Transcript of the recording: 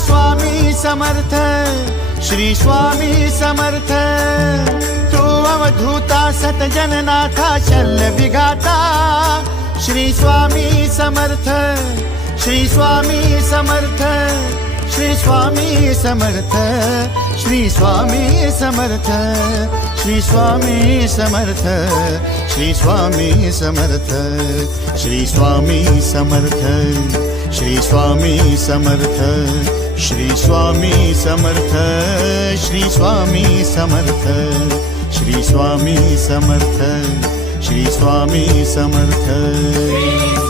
Swami Samarth, Shri Swami Samarth. Tu अवधूता सतजननाथा Shalya विघाता, Shri Swami Samarth, Shri Swami Samarth, Shri Swami Samarth, Shri Swami Samarth, Shri Swami Samarth, Shri Swami Samarth, Shri Swami Samarth, Shri Swami Samarth, Shri Swami Samarth, Shri Swami Samarth, Shri Swami Samarth, Shri Swami Samarth.